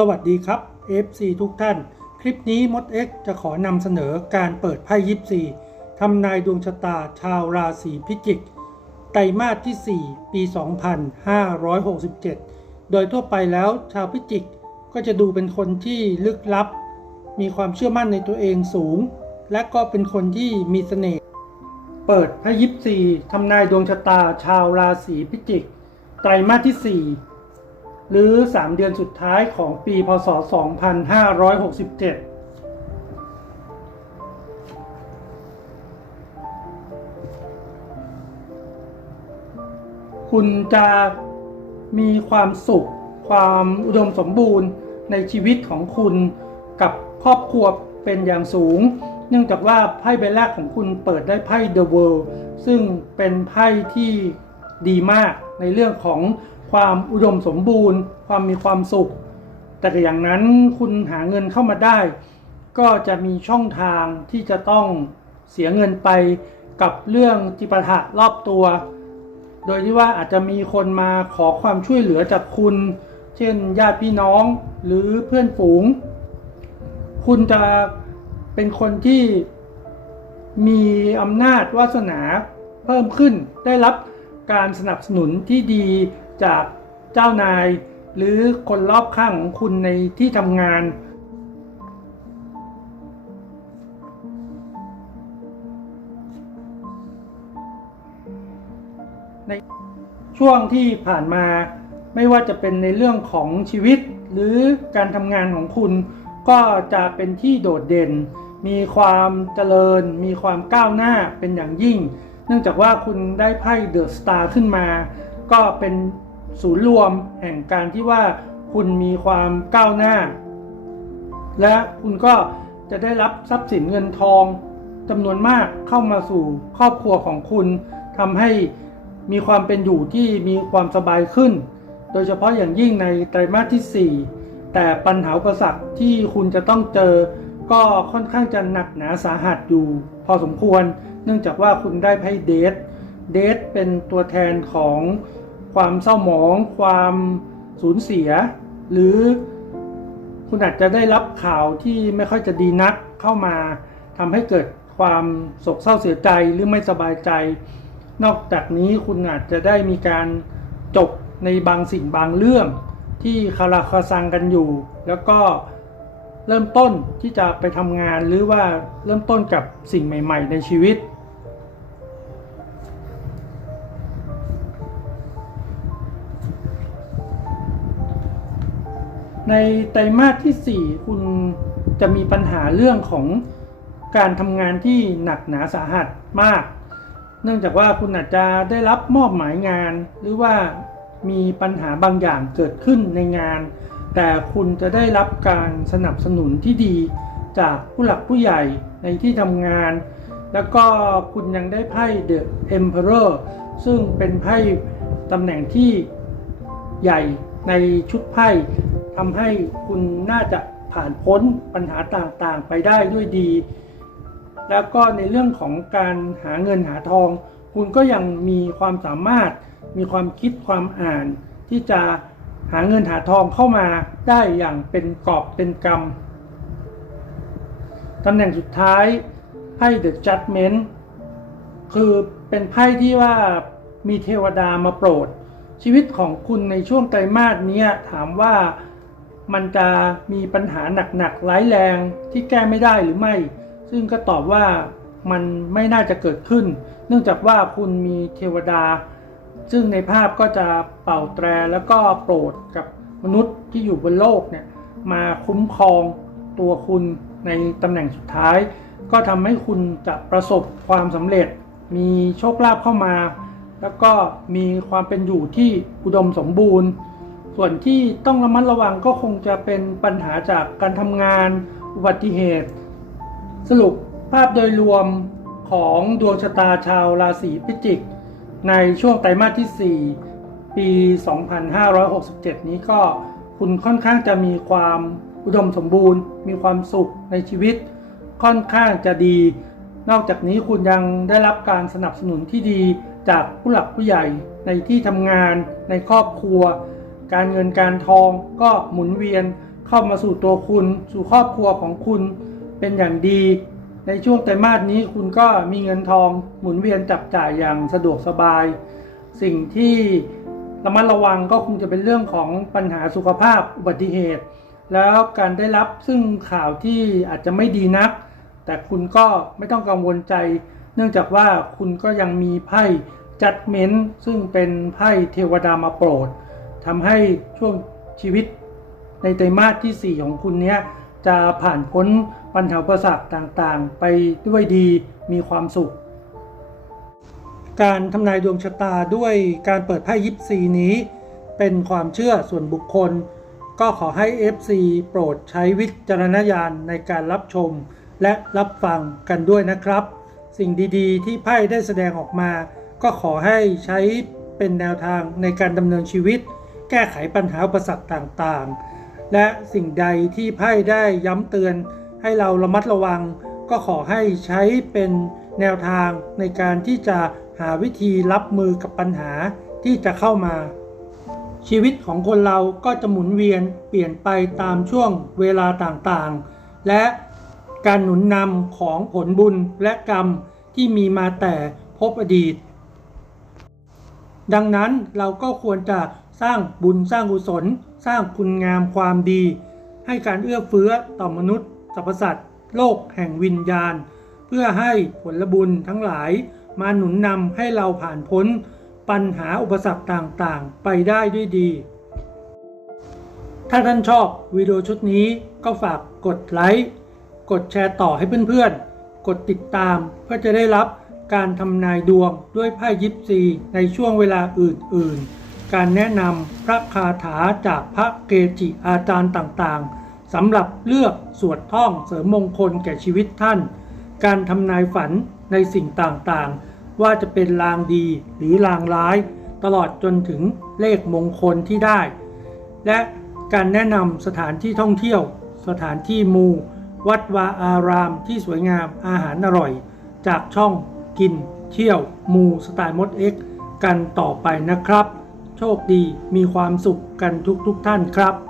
สวัสดีครับ FC ทุกท่าน คลิปนี้มด X จะขอนำเสนอการเปิดไพ่ยิปซีทำนายดวงชะตาชาวราศีพิจิก ไตรมาสที่ 4 ปี 2567 โดยทั่วไปแล้วชาวพิจิกก็จะดูเป็นคนที่ลึกลับ มีความเชื่อมั่นในตัวเองสูง และก็เป็นคนที่มีเสน่ห์เปิดไพ่ยิปซีทำนายดวงชะตาชาวราศีพิจิก ไตรมาสที่ 4 หรือ 3 เดือนสุดท้ายของปี พศ 2567คุณจะมีความสุข ความอุดมสมบูรณ์ในชีวิตของคุณกับครอบครัวเป็นอย่างสูง เนื่องจากว่าไพ่ใบแรกของคุณเปิดได้ไพ่ The World ซึ่งเป็นไพ่ที่ดีมากในเรื่องของ ความอุดมสมบูรณ์ ความมีความสุข แต่อย่างนั้นคุณหาเงินเข้ามาได้ ก็จะมีช่องทางที่จะต้องเสียเงินไปกับเรื่องจิปาถะรอบตัว โดยที่ว่าอาจจะมีคนมาขอความช่วยเหลือจากคุณ เช่น ญาติพี่น้องหรือเพื่อนฝูง คุณจะเป็นคนที่มีอำนาจวาสนาเพิ่มขึ้นได้รับการสนับสนุนที่ดี จากเจ้านาย หรือคนรอบข้างของคุณในที่ทำงาน ในช่วงที่ผ่านมาไม่ว่าจะเป็นในเรื่องของชีวิตหรือการทำงานของคุณ ก็จะเป็นที่โดดเด่น มีความเจริญ มีความก้าวหน้าเป็นอย่างยิ่ง เนื่องจากว่าคุณได้ไพ่เดอะสตาร์ขึ้นมา ก็เป็น ศูนย์รวมแห่งการที่ว่าคุณมีความก้าวหน้า และคุณก็จะได้รับทรัพย์สินเงินทองจำนวนมากเข้ามาสู่ครอบครัวของคุณทำให้มีความเป็นอยู่ที่มีความสบายขึ้น โดยเฉพาะอย่างยิ่งในไตรมาสที่ 4 แต่ปัญหาอุปสรรคที่คุณจะต้องเจอ ก็ค่อนข้างจะหนักหนาสาหัสอยู่ พอสมควร เนื่องจากว่าคุณได้ไพ่เดท เดทเป็นตัวแทนของ ความเศร้าหมอง ความสูญเสีย หรือคุณอาจจะได้รับข่าวที่ไม่ค่อยจะดีนักเข้ามาทำให้เกิดความโศกเศร้าเสียใจหรือไม่สบายใจ นอกจากนี้คุณอาจจะได้มีการจบในบางสิ่งบางเรื่อง ที่คาราคาซังกันอยู่ แล้วก็เริ่มต้นที่จะไปทำงานหรือว่าเริ่มต้นกับสิ่งใหม่ ๆ ในชีวิต ในไตรมาสที่ 4 คุณจะมีปัญหาเรื่องของการทำงานที่หนักหนาสาหัสมาก เนื่องจากว่าคุณอาจจะได้รับมอบหมายงาน หรือว่ามีปัญหาบางอย่างเกิดขึ้นในงาน แต่คุณจะได้รับการสนับสนุนที่ดีจากผู้หลักผู้ใหญ่ในที่ทำงาน แล้วก็คุณยังได้ไพ่ The Emperor ซึ่งเป็นไพ่ตำแหน่งที่ใหญ่ในชุดไพ่ ทำให้คุณน่าจะผ่านพ้นปัญหาต่างๆ ไปได้ด้วยดี แล้วก็ในเรื่องของการหาเงินหาทอง คุณก็ยังมีความสามารถ มีความคิดความอ่าน ที่จะหาเงินหาทองเข้ามาได้อย่างเป็นกอบเป็นกำตำแหน่งสุดท้ายไพ่ The Judgment คือเป็นไพ่ที่ว่ามีเทวดามาโปรด ชีวิตของคุณในช่วงไตรมาสนี้ถามว่า มันจะมีปัญหาหนักๆร้ายแรงที่แก้ไม่ได้หรือไม่ ซึ่งก็ตอบว่ามันไม่น่าจะเกิดขึ้น เนื่องจากว่าคุณมีเทวดา ซึ่งในภาพก็จะเป่าแตรแล้วก็โปรดกับมนุษย์ที่อยู่บนโลกเนี่ยมาคุ้มครองตัวคุณในตำแหน่งสุดท้าย ก็ทำให้คุณจะประสบความสำเร็จ มีโชคลาภเข้ามา แล้วก็มีความเป็นอยู่ที่อุดมสมบูรณ์ ส่วนที่ต้องระมัดระวังก็คงจะเป็นปัญหาจากการทำงาน อุบัติเหตุ สรุปภาพโดยรวมของดวงชะตาชาวราศีพิจิก ในช่วงไตรมาสที่ 4 ปี 2567 นี้ก็คุณค่อนข้างจะมีความอุดมสมบูรณ์ มีความสุขในชีวิต ค่อนข้างจะดี นอกจากนี้คุณยังได้รับการสนับสนุนที่ดีจากผู้หลักผู้ใหญ่ในที่ทำงานในครอบครัว การเงินการทองก็หมุนเวียนเข้ามาสู่ตัวคุณ สู่ครอบครัวของคุณเป็นอย่างดี ในช่วงไตรมาสนี้คุณก็มีเงินทองหมุนเวียนจับจ่ายอย่างสะดวกสบาย สิ่งที่ระมัดระวังก็คงจะเป็นเรื่องของปัญหาสุขภาพอุบัติเหตุ แล้วการได้รับซึ่งข่าวที่อาจจะไม่ดีนัก แต่คุณก็ไม่ต้องกังวลใจ เนื่องจากว่าคุณก็ยังมีไพ่จัดเม้นต์ซึ่งเป็นไพ่เทวดามาโปรด ทำให้ช่วงชีวิตในไตรมาสที่ 4 ของคุณเนี้ยจะผ่านพ้นปัญหาอุปสรรคต่างๆ ไปด้วยดีมีความสุข การทำนายดวงชะตาด้วยการเปิดไพ่ยิปซีนี้ เป็นความเชื่อส่วนบุคคล ก็ขอให้ FC โปรดใช้วิจารณญาณในการรับชมและรับฟังกันด้วยนะครับ สิ่งดีๆ ที่ไพ่ได้แสดงออกมา ก็ขอให้ใช้เป็นแนวทางในการดำเนินชีวิต แก้ไขปัญหาอุปสรรคต่างๆ และสิ่งใดที่ไพ่ได้ย้ำเตือนให้เราระมัดระวัง ก็ขอให้ใช้เป็นแนวทางในการที่จะหาวิธีรับมือกับปัญหาที่จะเข้ามา ชีวิตของคนเราก็จะหมุนเวียนเปลี่ยนไปตามช่วงเวลาต่างๆ และการหนุนนำของผลบุญและกรรมที่มีมาแต่พบอดีต ดังนั้นเราก็ควรจะ สร้างบุญสร้างกุศล สร้างคุณงามความดี ให้การเอื้อเฟื้อต่อมนุษย์สรรพสัตว์โลกแห่งวิญญาณ เพื่อให้ผลบุญทั้งหลายมาหนุนนำให้เราผ่านพ้น ปัญหาอุปสรรคต่างๆ ไปได้ด้วยดี ถ้าท่านชอบวิดีโอชุดนี้ก็ฝากกดไลค์กดแชร์ต่อให้เพื่อนๆ กดติดตามเพื่อจะได้รับการทำนายดวงด้วยไพ่ยิปซีในช่วงเวลาอื่นๆ การแนะนำพระคาถาจากพระเกจิอาจารย์ต่างๆสำหรับเลือกสวดท่องเสริมมงคลแก่ชีวิตท่าน การทำนายฝันในสิ่งต่างๆ ว่าจะเป็นลางดีหรือลางร้าย ตลอดจนถึงเลขมงคลที่ได้ และการแนะนำสถานที่ท่องเที่ยว สถานที่มู วัดวาอารามที่สวยงามอาหารอร่อย จากช่องกิน เที่ยวมูสไตล์มดเอ็กกันต่อไปนะครับ โชคดีมีความสุขกันทุกๆทท่านครับ